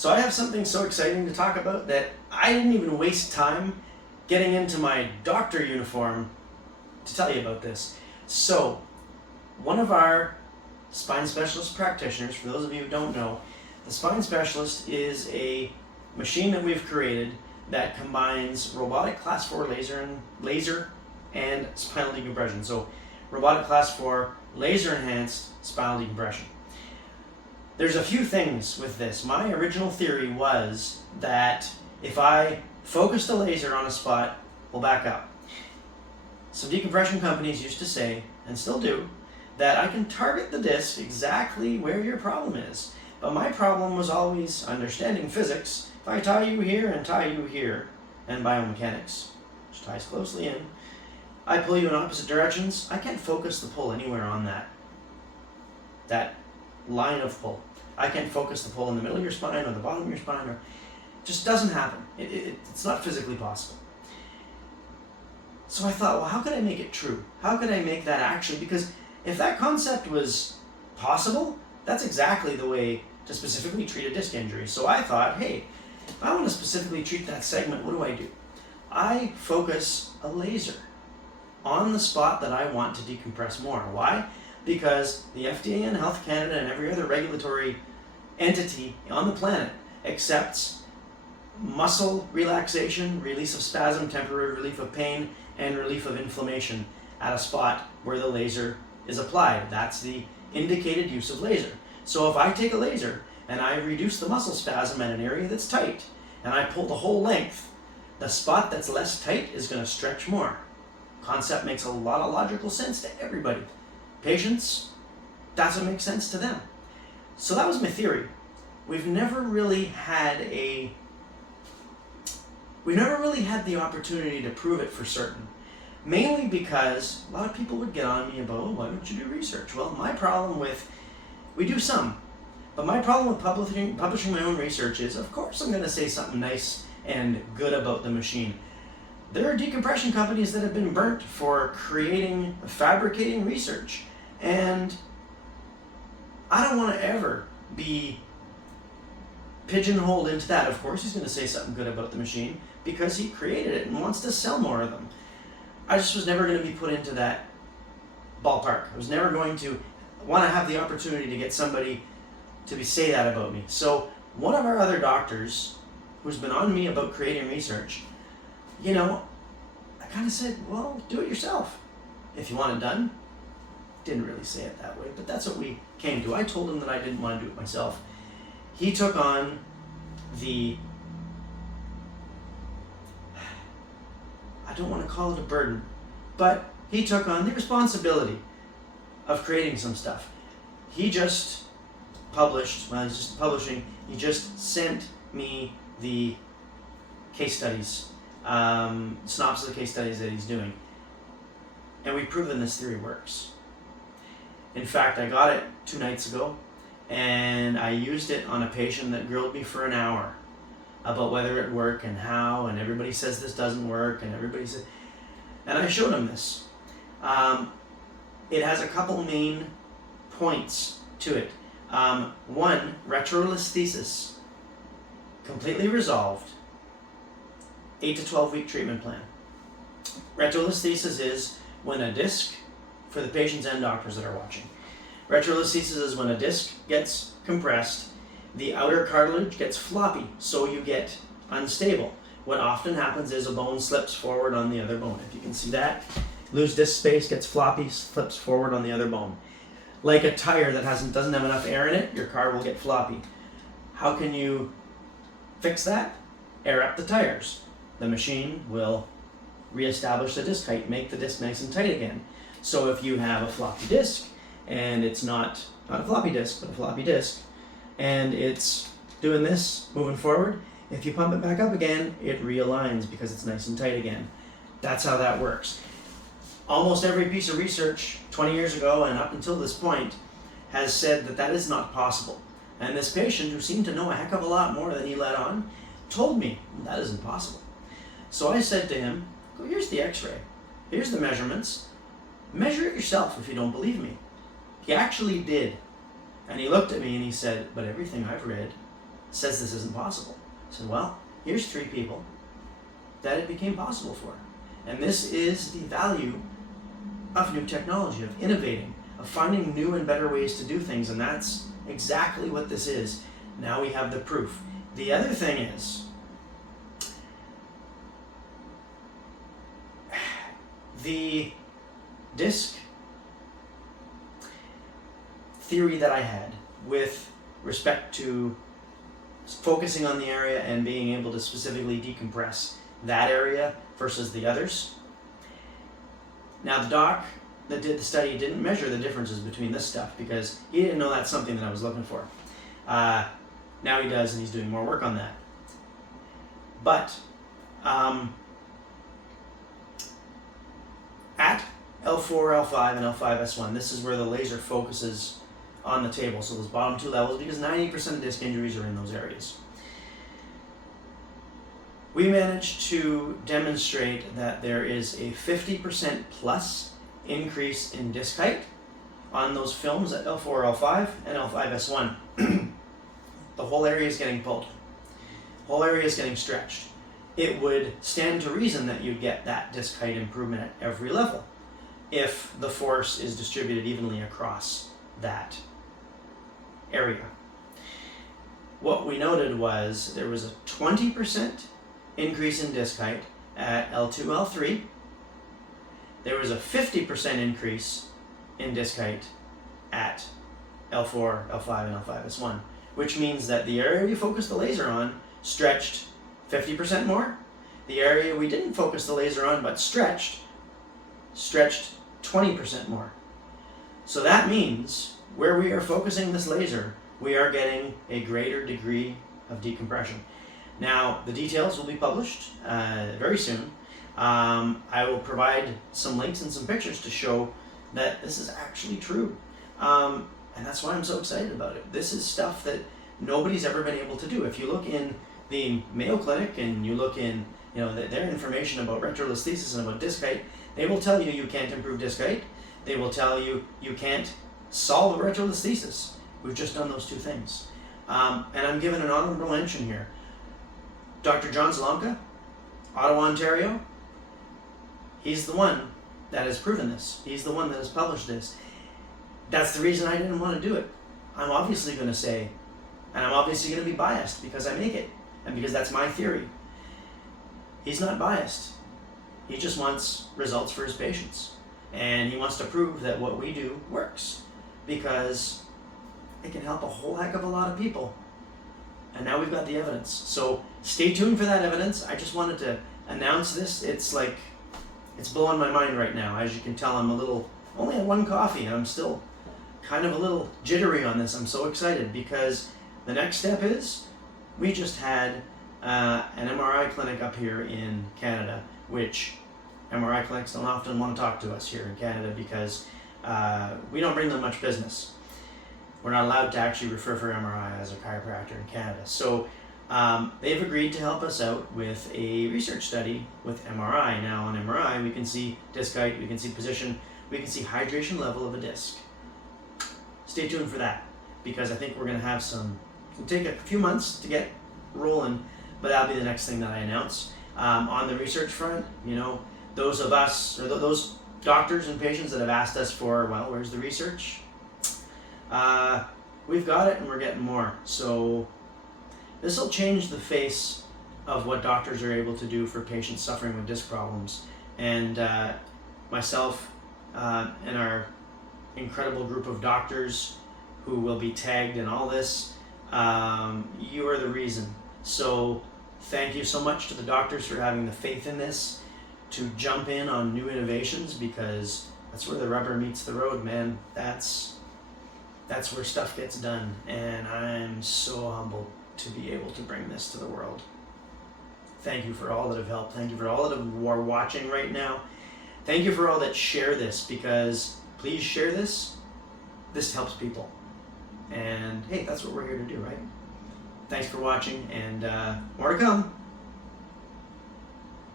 So I have something so exciting to talk about that I didn't even waste time getting into my doctor uniform to tell you about this. So, one of our spine specialist practitioners, for those of you who don't know, the spine specialist is a machine that we've created that combines robotic class 4 laser and spinal decompression. So, robotic class 4 laser enhanced spinal decompression. There's a few things with this. My original theory was that if I focused a laser on a spot, we'll back up. Some decompression companies used to say, and still do, that I can target the disc exactly where your problem is. But my problem was always understanding physics. If I tie you here and tie you here, and biomechanics, which ties closely in, I pull you in opposite directions, I can't focus the pull anywhere on that line of pull. I can't focus the pull in the middle of your spine or the bottom of your spine, or it just doesn't happen. It's not physically possible. So I thought, well, how could I make it true? How could I make that actually? Because if that concept was possible, that's exactly the way to specifically treat a disc injury. So I thought, hey, if I want to specifically treat that segment, what do? I focus a laser on the spot that I want to decompress more. Why? Because the FDA and Health Canada and every other regulatory entity on the planet accepts muscle relaxation, release of spasm, temporary relief of pain, and relief of inflammation at a spot where the laser is applied. That's the indicated use of laser. So if I take a laser and I reduce the muscle spasm at an area that's tight, and I pull the whole length, the spot that's less tight is going to stretch more. Concept makes a lot of logical sense to everybody. Patients, that's what makes sense to them. So that was my theory. We've never really had the opportunity to prove it for certain. Mainly because a lot of people would get on me about, oh, why don't you do research? Well, my problem with, we do some, but my problem with publishing my own research is, of course I'm going to say something nice and good about the machine. There are decompression companies that have been burnt for fabricating research. And I don't want to ever be pigeonholed into that. Of course he's going to say something good about the machine because he created it and wants to sell more of them. I just was never going to be put into that ballpark. I was never going to want to have the opportunity to get somebody to say that about me. So one of our other doctors, who's been on me about creating research, I kind of said, well, do it yourself if you want it done. Didn't really say it that way, but that's what we came to. I told him that I didn't want to do it myself. He took on I don't want to call it a burden, but he took on the responsibility of creating some stuff. He just published, he's just publishing, he just sent me the case studies, synopsis of the case studies that he's doing. And we've proven this theory works. In fact, I got it 2 nights ago, and I used it on a patient that grilled me for an hour about whether it worked and how, and everybody says this doesn't work, and and I showed him this. It has a couple main points to it. One, retrolisthesis, completely resolved, 8 to 12 week treatment plan. Retrolisthesis is when a disc, for the patients and doctors that are watching, retrolisthesis is when a disc gets compressed, the outer cartilage gets floppy, so you get unstable. What often happens is a bone slips forward on the other bone. If you can see that, lose disc space, gets floppy, slips forward on the other bone. Like a tire that doesn't have enough air in it, your car will get floppy. How can you fix that? Air up the tires. The machine will reestablish the disc height, make the disc nice and tight again. So if you have a floppy disc, and it's not a floppy disc, but a floppy disc, and it's doing this, moving forward, if you pump it back up again, it realigns because it's nice and tight again. That's how that works. Almost every piece of research 20 years ago and up until this point has said that that is not possible. And this patient, who seemed to know a heck of a lot more than he let on, told me that isn't possible. So I said to him, "Go, here's the x-ray, here's the measurements, measure it yourself if you don't believe me." He actually did. And he looked at me and he said, "But everything I've read says this isn't possible. I said, well, here's 3 people that it became possible for. And this is the value of new technology, of innovating, of finding new and better ways to do things, and that's exactly what this is. Now we have the proof. The other thing is, the disc theory that I had with respect to focusing on the area and being able to specifically decompress that area versus the others. Now the doc that did the study didn't measure the differences between this stuff because he didn't know that's something that I was looking for. Now he does, and he's doing more work on that. But at L4, L5, and L5S1, this is where the laser focuses on the table. So those bottom 2 levels, because 90% of disc injuries are in those areas. We managed to demonstrate that there is a 50% plus increase in disc height on those films at L4, L5, and L5S1. The whole area is getting pulled. The whole area is getting stretched. It would stand to reason that you'd get that disc height improvement at every level if the force is distributed evenly across that area. What we noted was there was a 20% increase in disc height at L2, L3. There was a 50% increase in disc height at L4, L5, and L5S1, which means that the area we focused the laser on stretched 50% more. The area we didn't focus the laser on but stretched 20% more. So that means where we are focusing this laser, we are getting a greater degree of decompression. Now, the details will be published very soon. I will provide some links and some pictures to show that this is actually true. And that's why I'm so excited about it. This is stuff that nobody's ever been able to do. If you look in the Mayo Clinic and you look in their information about retrolisthesis and about disc height, they will tell you you can't improve disc height. They will tell you you can't solve a retrolisthesis. We've just done those 2 things. And I'm giving an honorable mention here. Dr. John Zlomka, Ottawa, Ontario, he's the one that has proven this. He's the one that has published this. That's the reason I didn't want to do it. I'm obviously going to say, and I'm obviously going to be biased because I make it, and because that's my theory. He's not biased. He just wants results for his patients. And he wants to prove that what we do works because it can help a whole heck of a lot of people. And now we've got the evidence. So stay tuned for that evidence. I just wanted to announce this. It's blowing my mind right now. As you can tell, I'm only had 1 coffee, and I'm still kind of a little jittery on this. I'm so excited because the next step is we just had an MRI clinic up here in Canada, which MRI clinics don't often want to talk to us here in Canada because we don't bring them much business. We're not allowed to actually refer for MRI as a chiropractor in Canada. So they've agreed to help us out with a research study with MRI. Now on MRI, we can see disc height, we can see position, we can see hydration level of a disc. Stay tuned for that because I think we're going to have it'll take a few months to get rolling, but that'll be the next thing that I announce. On the research front, those of us, or those doctors and patients that have asked us for, well, where's the research? We've got it and we're getting more. So this will change the face of what doctors are able to do for patients suffering with disc problems. And myself and our incredible group of doctors who will be tagged in all this, you are the reason. So thank you so much to the doctors for having the faith in this, to jump in on new innovations, because that's where the rubber meets the road, man. That's where stuff gets done, and I'm so humbled to be able to bring this to the world. Thank you for all that have helped. Thank you for all that are watching right now. Thank you for all that share this, because please share this. This helps people. And hey, that's what we're here to do, right? Thanks for watching, and more to come.